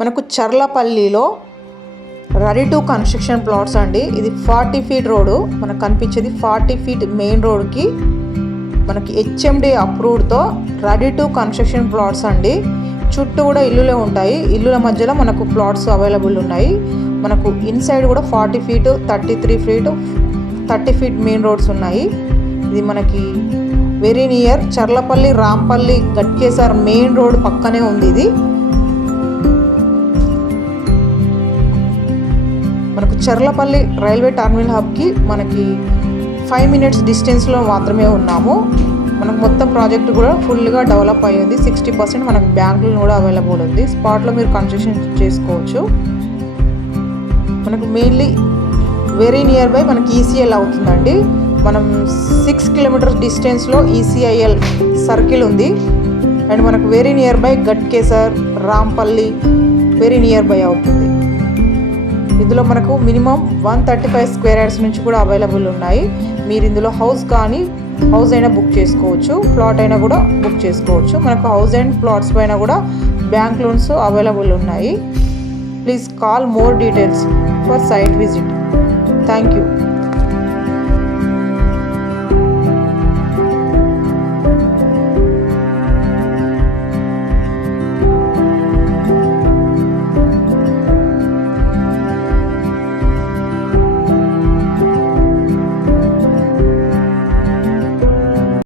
మనకు చర్లపల్లిలో ready to construction plots అండి. ఇది 40 ఫీట్ రోడ్డు మనకు కనిపించేది. 40 ఫీట్ మెయిన్ రోడ్కి మనకి హెచ్ఎండి అప్రూవ్డ్తో రెడీ టు కన్స్ట్రక్షన్ ప్లాట్స్ అండి. చుట్టూ కూడా ఇల్లులే ఉంటాయి. ఇల్లుల మధ్యలో మనకు ప్లాట్స్ అవైలబుల్ ఉన్నాయి. మనకు ఇన్సైడ్ కూడా 40 feet 33 feet 30 feet main roads ఉన్నాయి. ఇది మనకి very near Cherlapally Rampally Ghatkesar main road పక్కనే ఉంది. ఇది మనకు చర్లపల్లి రైల్వే టర్మినల్ హబ్కి మనకి 5 మినిట్స్ డిస్టెన్స్లో మాత్రమే ఉన్నాము. మనకు మొత్తం ప్రాజెక్ట్ కూడా ఫుల్గా డెవలప్ అయ్యింది. 60% మనకు బ్యాంకులు కూడా అవైలబుల్ ఉంది. స్పాట్లో మీరు కన్స్ట్రక్షన్ చేసుకోవచ్చు. మనకు మెయిన్లీ వెరీ నియర్ బై మనకి ఈసీఎల్ అవుతుందండి. మనం 6 కిలోమీటర్స్ డిస్టెన్స్లో ఈసీఐఎల్ సర్కిల్ ఉంది. అండ్ మనకు very near by Ghatkesar Rampalli very near by అవుతుంది. ఇందులో మనకు మినిమం 135 స్క్వేర్ యార్డ్స్ నుంచి కూడా అవైలబుల్ ఉన్నాయి. మీరు ఇందులో హౌస్ కానీ హౌస్ అయినా బుక్ చేసుకోవచ్చు, ప్లాట్ అయినా కూడా బుక్ చేసుకోవచ్చు. మనకు హౌస్ అండ్ ప్లాట్స్ పైన కూడా బ్యాంక్ లోన్స్ అవైలబుల్ ఉన్నాయి. Please call more details for site visit. Thank you.